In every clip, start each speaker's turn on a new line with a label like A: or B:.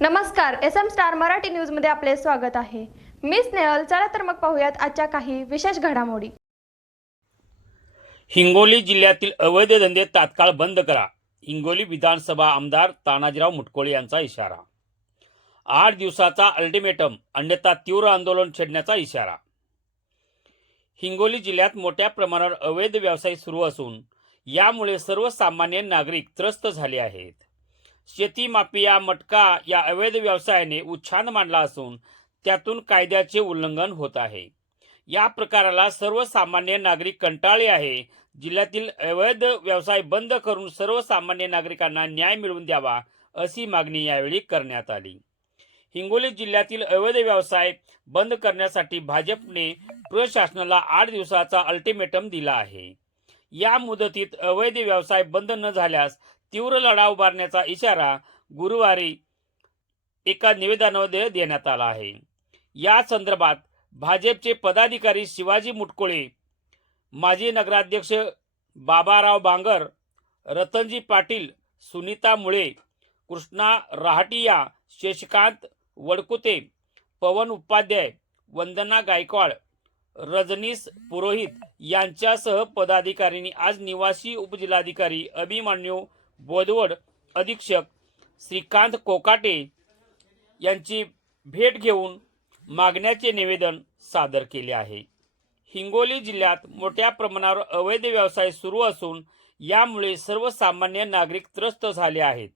A: नमस्कार S M star Marathi न्यूजमध्ये आपले स्वागत आहे. मी स्नेहल चला तर मग पाहूयात आजच्या काही विशेष घडामोडी.
B: हिंगोली जिल्ह्यातील अवैध धंदे तात्काळ बंद करा हिंगोली विधानसभा आमदार तानाजीराव मुटकोळे यांचा इशारा. आठ दिवसाचा अल्टिमेटम अन्यथा तीव्र आंदोलन छेडण्याचा इशारा. हिंगोली जिल्ह्यात मोठ्या प्रमाणावर अवैध व्यवसाय सुरू असून यामुळे सर्वसामान्य नागरिक त्रस्त झाले आहेत. शेती माफिया मटका या अवैध व्यवसायाने उच्छाद मांडला असून त्यातून कायद्याचे उल्लंघन होत आहे. या प्रकाराला सर्वसामान्य नागरिक कंटाळले आहे. जिल्ह्यातील अवैध व्यवसाय बंद करून सर्वसामान्य नागरिकांना न्याय मिळवून द्यावा अशी मागणी यावेळी करण्यात आली. हिंगोली जिल्ह्यातील अवैध व्यवसाय बंद करण्यासाठी भाजपने प्रशासनाला आठ दिवसाचा अल्टिमेटम दिला आहे. या मुदतीत अवैध व्यवसाय बंद न झाल्यास तीव्र लढा उभारण्याचा इशारा गुरुवारी एका निवेदनामध्ये देण्यात आला आहे. या संदर्भात भाजपचे पदाधिकारी शिवाजी मुटकुळे माजी नगराध्यक्ष बाबाराव बांगर रतनजी पाटील सुनीता मुळे कृष्णा राहटिया शशिकांत वडकुते पवन उपाध्याय वंदना गायकवाड रजनीश पुरोहित यांच्यासह पदाधिकाऱ्यांनी आज निवासी उपजिल्हाधिकारी अभिमन्यू बोदवड अधीक्षक श्रीकांत कोकाटे यांची भेट घेऊन मागण्याचे निवेदन सादर केले आहे. हिंगोली जिल्ह्यात मोठ्या प्रमाणावर अवैध व्यवसाय सुरू असून यामुळे सर्वसामान्य नागरिक त्रस्त झाले आहेत.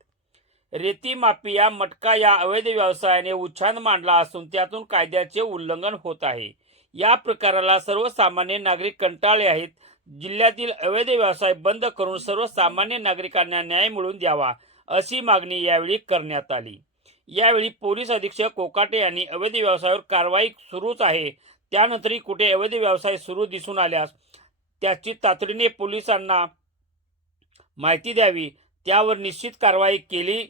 B: रेती माफिया मटका या अवैध व्यवसायाने उच्छाद मांडला असून त्यातून कायद्याचे उल्लंघन होत आहे. या प्रकाराला सर्वसामान्य नागरिक कंटाळले आहेत जिल्ह्यातील अवैध व्यवसाय बंद करून सर्वसामान्य नागरिकांना न्याय मिळवून द्यावा अशी मागणी यावेळी करण्यात आली. यावेळी पोलीस अधीक्षक कोकाटे यांनी अवैध व्यवसायावर कारवाई सुरूच आहे. त्यानंतरही कुठे अवैध व्यवसाय सुरू दिसून आल्यास त्याची तातडीने पोलिसांना माहिती द्यावी त्यावर निश्चित कारवाई केली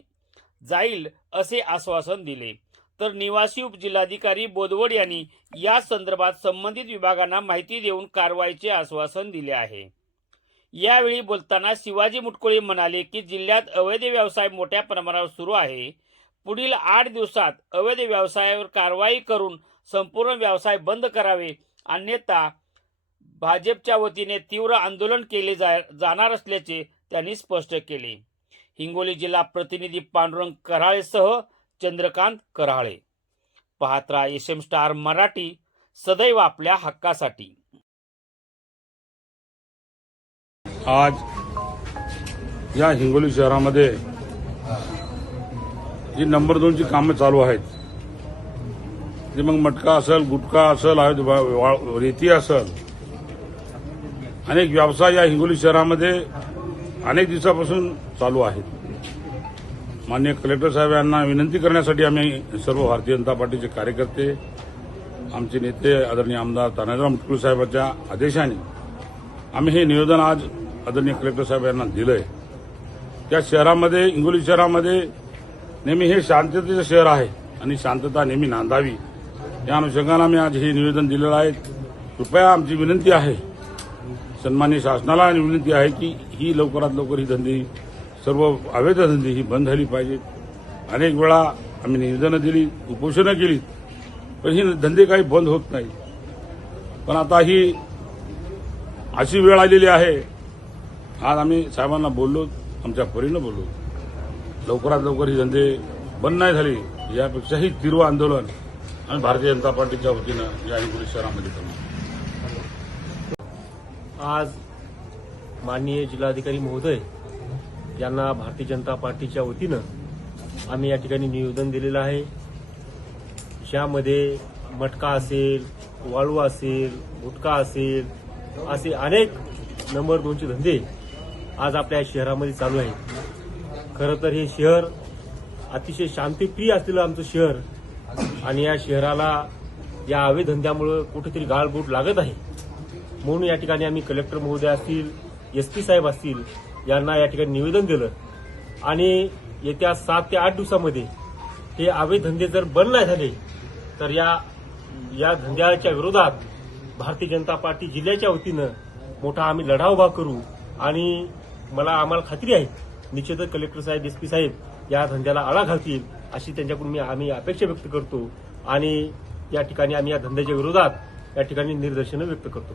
B: जाईल असे आश्वासन दिले. तर निवासी उपजिल्हाधिकारी बोदवड यांनी या संदर्भात संबंधित विभागांना माहिती देऊन कारवाईचे आश्वासन दिले आहे. यावेळी बोलताना शिवाजी मुटकुळे म्हणाले की जिल्ह्यात अवैध व्यवसाय मोठ्या प्रमाणावर सुरू आहे. पुढील आठ दिवसात अवैध व्यवसायावर कारवाई करून संपूर्ण व्यवसाय बंद करावे. अन्यथा भाजपच्या वतीने तीव्र आंदोलन केले जा जाणार असल्याचे त्यांनी स्पष्ट केले. हिंगोली जिल्हा प्रतिनिधी पांडुरंग कराळेसह चंद्रकांत कराळे. पाहत्रा एस एम स्टार मराठी सदैव आपल्या हक्कासाठी.
C: आज या हिंगोली शहरामध्ये जी नंबर दोनची कामं चालू आहेत ते मग मटका असेल गुटखा असेल रेती असेल अनेक व्यवसाय या हिंगोली शहरामध्ये अनेक दिवसापासून चालू आहेत. माननीय कलेक्टर साहेब यांना विनंती करण्यासाठी आम्ही सर्व भारतीय जनता पार्टीचे कार्यकर्ते आमचे नेते आदरणीय आमदार तानाजीराव मुटकुल साहेबांच्या आदेशाने आम्ही हे निवेदन आज आदरणीय कलेक्टर साहेब यांना दिलंय. त्या शहरामध्ये हिंगोली शहरामध्ये नेहमी हे शांततेचं शहर आहे आणि शांतता नेहमी नांदावी. या अनुषंगानं आम्ही आज हे निवेदन दिलेलं आहे. कृपया आमची विनंती आहे सन्मान्य शासनाला विनंती आहे की ही लवकरात लवकर ही धंदी सर्व अवैध धंदे ही बंद झाली पाहिजेत. अनेक वेळा आम्ही निवेदनं दिली उपोषणं केली पण ही धंदे काही बंद होत नाही. पण आता ही अशी वेळ आलेली आहे. आज आम्ही साहेबांना बोललो आमच्या परीनं बोललो. लवकरात लवकर ही धंदे बंद नाही झाली. यापेक्षाही तीव्र आंदोलन आम्ही भारतीय जनता पार्टीच्या वतीनं या हिंगोली शहरामध्ये करणार
D: आज माननीय जिल्हाधिकारी महोदय यांना भारतीय जनता पार्टीच्या वतीनं आम्ही या ठिकाणी निवेदन दिलेलं आहे. ज्यामध्ये मटका असेल वाळू असेल गुटखा असेल असे अनेक नंबर दोनचे धंदे आज आपल्या शहरामध्ये चालू आहेत. खरं तर हे शहर अतिशय शांतीप्रिय असलेलं आमचं शहर आणि या शहराला या अवैध धंद्यामुळं कुठेतरी गाळबूट लागत आहे. म्हणून या ठिकाणी आम्ही कलेक्टर महोदय असतील एस पी साहेब असतील यांना या ठिकाणी निवेदन दिलं. आणि येत्या सात ते आठ दिवसामध्ये हे अवैध धंदे जर बंद नाही झाले तर या या धंद्याच्या विरोधात भारतीय जनता पार्टी जिल्ह्याच्या वतीनं मोठा आम्ही लढा उभा करू. आणि मला आम्हाला खात्री आहे निश्चितच कलेक्टर साहेब एस पी साहेब या धंद्याला आळा घालतील अशी त्यांच्याकडून मी आम्ही अपेक्षा व्यक्त करतो. आणि या ठिकाणी आम्ही या धंद्याच्या विरोधात या ठिकाणी निदर्शनं व्यक्त करतो.